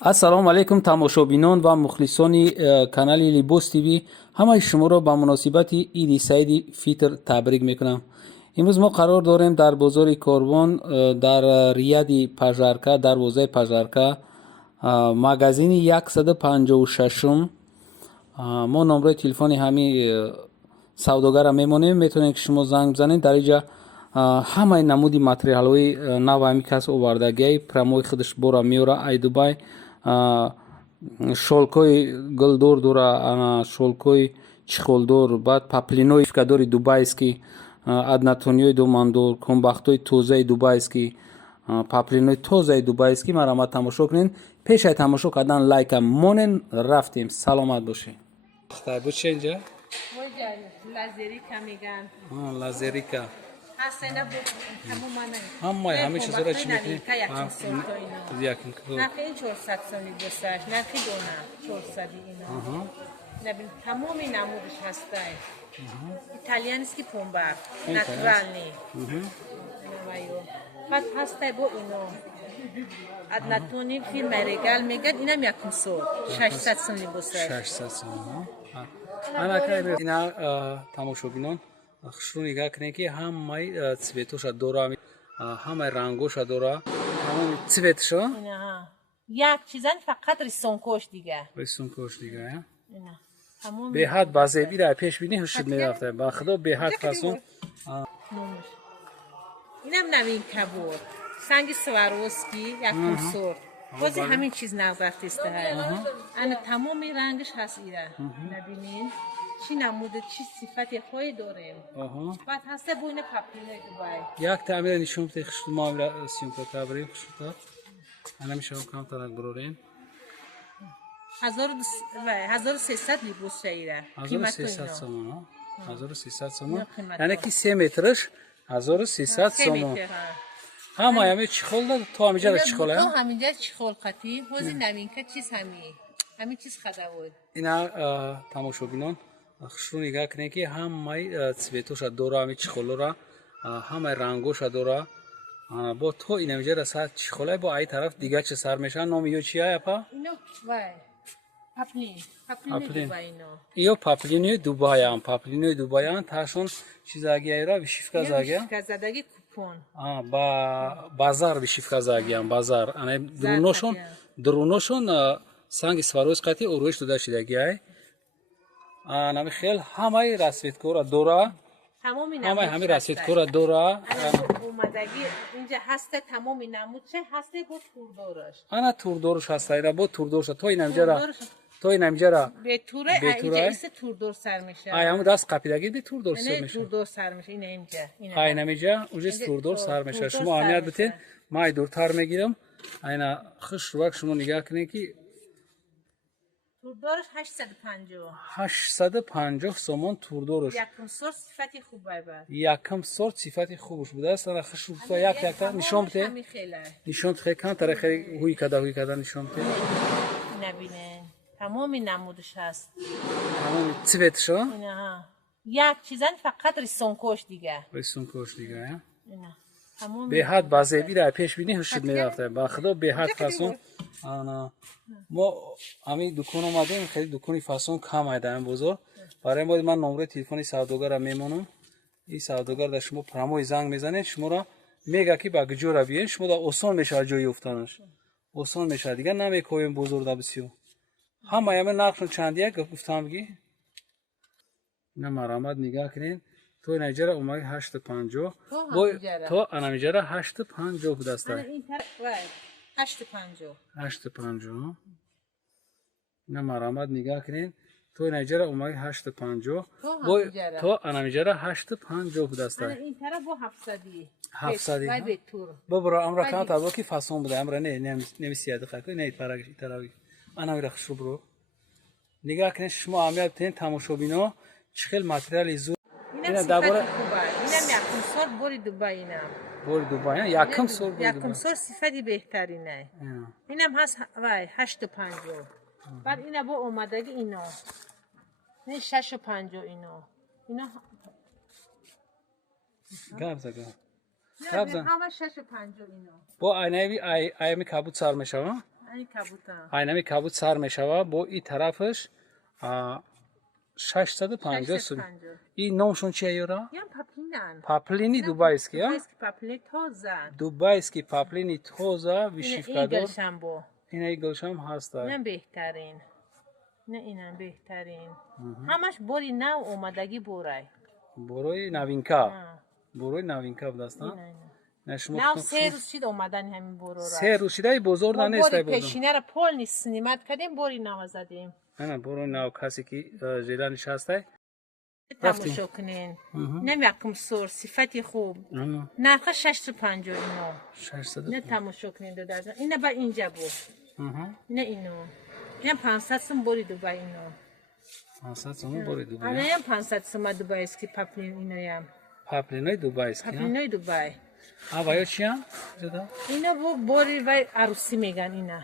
ассалому алайкум тамошобинон ва мухлисони канали Libos TV. ҳамаи шуморо ба муносибати иди Саиди Фитр табрик мекунам. имрӯз мо қарор дорем дар бозори Корбон, дар Рияди Пажарка, дарвозаи Пажарка, магазини 156 мо номраи телефони ҳамин савдогара мемонем. Метавонед ки шумо занг бизанед. дар инҷа ҳамаи намуди материалҳои нав ҳамин кас овардагиаи прамои худаш бора меора. Айдубай шолкои гулдор дора, шолкои чихолдор, баъд паплинои фикадори дубайский, аднатониёи домандор, комбахтои тозаи дубайский, паплинои тозаи дубайский. марҳамат, тамошо кунед. пешаи тамошо кардан лайка монен. рафтем. саломат бошед. Инҷа лазерика меган. Лазерика ҳастайна бо тамомана. ҳамаи чизора чӣ мекунед? Якин кило. Нархи 400 соми гӯшташ, нархи дона 400 ино. Набин тамоми намудаш ҳастай. Итальянский помбар, натуральный. Баъд ҳастай бо ино. Аднатони фирма Регал меган, инам якум сот 600 соми гӯшташ. 600 сом. ина тамошобинон хушрӯ нигоҳ кунед ки ҳамаи цветоша дора, ҳамаи рангоша дора, ҳамаи цветшо. як чизан фақат рисонкош дига. Рисонкош дига. беҳад ба зебира пешбинӣ ҳушуд мерафта. ба худо беҳад фасон. инам навин кабор. санги Сваровский якум сот. бози ҳамин чиз навбартиста ҳай. ана тамоми рангаш ҳаст ира. набинин чӣ намуда чӣ сифати хои дорем. баъд ҳаста бо ина паплинои Дубай. як таъмира нишон бите хушду мо амира сиёмка кабрем хушуда. ана мешавам камтарак бурорен. 1300 либос шаира. 1300 сомон. 1300 сомон. яъне ки 3 метраш 1300 сомон. ҳама ҳами чихол дад то ҳамиҷа чихол то ҳамиҷа чихол қати ҳози навинка чиз ҳамин чиз хадавод. ина тамошобинон хушрӯ нигоҳ кунед ки ҳамаи цветоша дора, ҳами чихолора, ҳамаи рангоша дора. бо то инамиҷара сар чихолай бо ай тараф дига чи сар мешавад. номи ё чи ай апа? ино вай паплин. ё паплинои Дубайан. паплинои Дубайан ташон чизагиайра вишифка загия. задаги купон. ба базар вишифка загиан. базар. ана дуруношон санги Сваровский қати уруиш дуда шидагиай. нами хел ҳамаи расветкора дора. ҳамаи ҳами расветкора дора. омадаги инҷа ҳаста тамоми намуд чӣ ҳаста бо турдораш. ана турдораш ҳаста ира бо турдорша то инамҷара бетура инҷа иса турдор сар мешавад. ай ҳамун даст қапидаги би турдор сар мешавад. турдор сар мешавад. ина инҷа ай намиҷа уҷа турдор сар мешавад. шумо аҳамият битед. ман дуртар мегирам. айна хушрувак шумо нигоҳ кунед ки турдораш 850. 850 сомон турдораш. якум сорт сифати хуб байбад. якум сорт сифати хубуш будааст. ана хушрувак як нишон битед. нишон хе кам тарафи ҳуй када нишон битед. набине тамоми намудаш ҳаст. тамоми цветшо. як чизан фақат рисонкош дига. ина беҳад ба зебира пешбинӣ ҳушуд мерафта. ба худо беҳад фасон. мо ҳами дукон омадем. хеле дукони фасон кам ай дар ин бозор. барои мо ман номраи телефони савдогара мемонам. ин савдогар дар шумо прамои занг мезанед. шуморо мега ки ба гуҷора биен. шумо да осон мешавад ҷои ёфтанаш. осон мешавад. дигар намекоҳем бозор да бисёр. ҳама ҳами нархшон чандия гуфтам бигӣ. ина марҳамат нигоҳ кунед. то инаҷара омади 850. то анамиҷара 850 будааст. 850. ина марҳамат нигоҳ кунед. то инаҷара омади 850. то анамиҷара 850 будааст. ин тараф бо 700. бобро амра кам табо ки фасон буда. амра не немисияд хако не параг тарави. анамира хушру бро. нигоҳ кунед шумо аҳамият битен тамошобино чихел материали зуд. ина дабора инам якум сорт бори Дубай инам. бори Дубай якум сорт бори Дубай. якум сорт сифати беҳтаринай. инам ҳаст вай 850. баъд ина бо омадаги ино. не 650 ино. ино габза ҳама 650 ино. бо айнави айми кабуд сар мешавад. این کبوتر اینمی کبوت سر میشوه با این طرفش 650 سوم. این نامشون چیه یورا؟ یا پاپلینن پاپلینی دوبایسکی ها؟ دوبایسکی پاپلین تازه دوبایسکی پاپلینی توزا این ویشیفکادور. گلشنبو این ای گلشم هست. اینم بهترین نه اینم بهترین همش بوری نو اومدگی بورای بروی نوینکا. بروی نوینکا بدستان. نه شما نو 3 روز شد اومدن همین برو را 3 روز شده بزرگ ما نیست بوری بزرگ. پیشینه را پول نیست سنیمت کردیم بوری نو زدیم نه بروی نو کسی که جیرا نشسته. تماشا کنین نمیکم سور صفتی خوب نرخ 650 اینو 600. نه تماشا کنین دو درجه اینه با اینجا بود نه اینو اینم 500 سوم بوری دوبای اینو 500 سوم بروی دوبای. آره 500 سوم دوبای اسکی پاپلین اینو پاپلینای دوبایسکی. پاپلینای دوبای آوا چیا؟ جدا. اینا بوری و عروسی میگن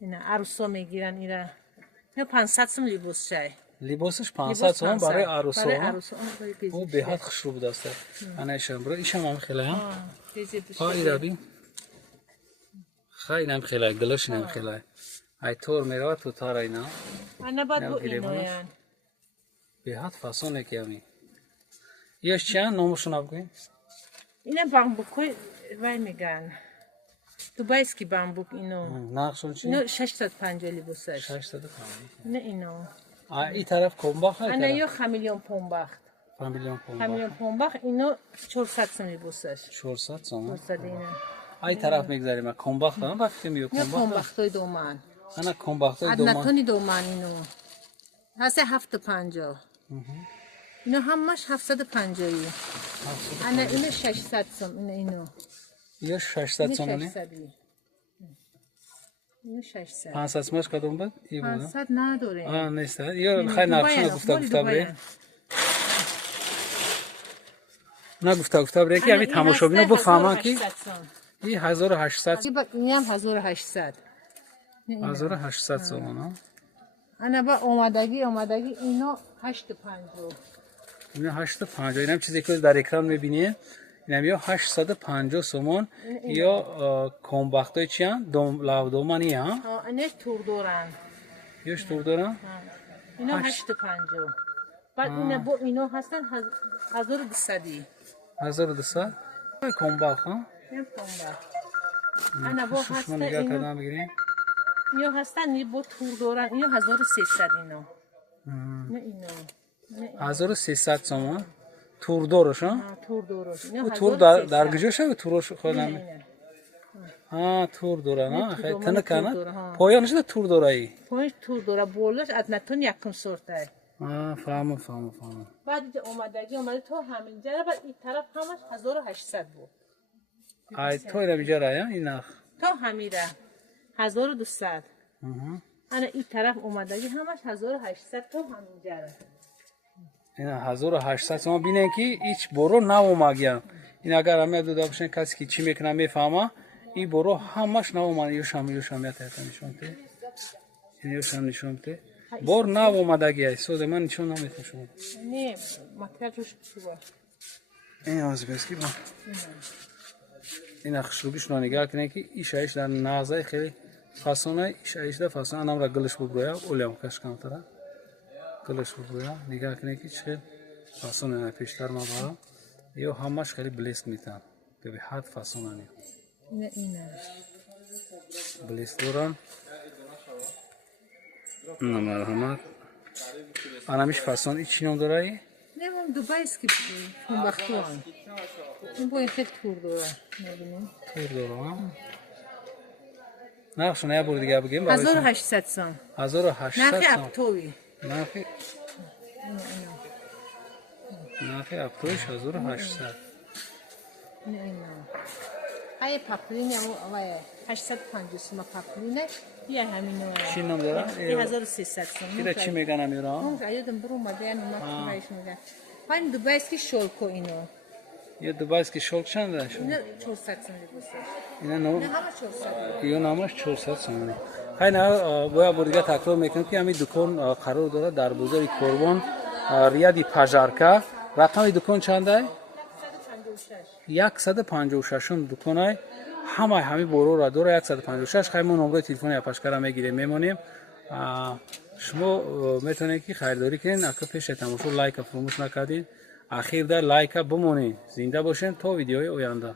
اینا عروسا میگیرن اینا نه 500 سوم لباس شای لباسش 500 سوم برای عروسا. برای عروسا او به حد خوشرو داشته. انا شمبر ایشم هم خیلی هم. های ربی. خیلی هم خیلی گلوش نم خیلی. ای تور میره تو تار اینا. انا بعد بو اینویان. به حد فاسونه کیمی. یهش چند نامشون بگوین؟ اینا بامبوکوی وای میگن. دوبایسکی بامبوک اینو. نقشون چی؟ اینو 650 لباسش. 650. نه اینو. این طرف کمباخ های انا یو خمیلیون پونباخت. خمیلیون پونباخت اینو 400 سوم لباسش. 400 سوم. 400 اینه. ای طرف میگذاریم کمباخت هم وقتی میو نه کمباخت. پونباختای دومان. انا کمباختای دومان. ادناتونی دومان اینو. هست 750. اینو همش 750 ای. انا اینو 600 سوم اینو. یه 600 سومونه. اینو 600. 500 سومش کدوم بود؟ ای بود. 500 نداره. نیست. یا خیلی نقشون گفته بره. نه گفته بره که همین تماشاگران بفهمن که این 1800. اینم 1800. 1800 سوم. انا با اومدگی اینو 850. اینو 850. اینم چیزی که در اکران می‌بینید. اینم یا 850 سومون یا کمباختای چیان؟ دومانی ها؟ اینه تور دورن. یهش تور دورن؟ اینو 850. بعد اینو هستن 1200. 1200 کمباخت ها؟ این کمباخت. انا با هستن اینو هستن با تور دورن اینو 1300 اینو. نه اینو. 1300 سومون تور دورش ها؟ تور دورش. تور در گجاش ها تورش خودم. تور دورن ها خیلی تنه کنه. پایانش ده تور دورایی. پایانش تور دوره بولش ادناتون یکم سورته. فهمم. بعد اومده تو همینجا بعد این طرف همش 1800 بود. ای تو اینجا را یا این نخ. تو همیره 1200. انا این طرف اومدگی همش 1800 تو همینجا را. این 1800 شما بینن که هیچ برو ناوماگیان. این اگر همه دو داشتن کسی که چی میکنه میفهمه این برو همش ناوماگی یوشام میاد نشون ته. این نشون ته. بر ناومادگی است. سود من نشون نمیتونم شما. نه ماکیاژش خوبه. این از بسکی با. این اخشوبیش نگاه کنه که ایشایش در نازای خیلی فاسونه ایشایش در فاسونه انام را گلش بگویا اولیم کش کم تره. گلش بگویا نگاه کنه که چه فاسونه پیشتر ما برام یا همش خیلی بلیست میتن که به حد فاسونه نی. نه اینه. بلیست دوران. نمرهمات. آنامیش فاسون ایچی نم دارایی؟ نه من دوبایسکی کمباختوان. این باید خیلی تور دوره. تور دوره هم. نه شما بور دیگه بگیم. 1800 سوم. 1800 سوم. نخی ابتوی. نخی ابتویش 1800. نه اینا. های پاپلینه و 850 سوم پاپلینه. بیا همینو. چی نام داره؟ 1300 سوم. اینا چی میگن امیرا؟ اون یادم برو اومده ما کیش میگن. پایین دوبایسکی شولکو اینو. یه دوبایسکی شولک چنده شما؟ نه 400 سوم لباسش. اینا نام؟ نه همه 400. یا نامش 400 سوم. های نه باید دیگه تکرار میکنم که همین دکان قرار داره در بازار کربن ریادی پاژارکا. رقم دکان چنده؟ 156 دکانای همین برو را داره 156 خیلی ما نمره تلفن اپاشکارا میگیریم میمونیم. شما میتونید که خریداری کنین اگه پیش تماشا لایک فراموش نکردین. اخیر در لایک بمونید. زنده باشین تا ویدیوی آینده.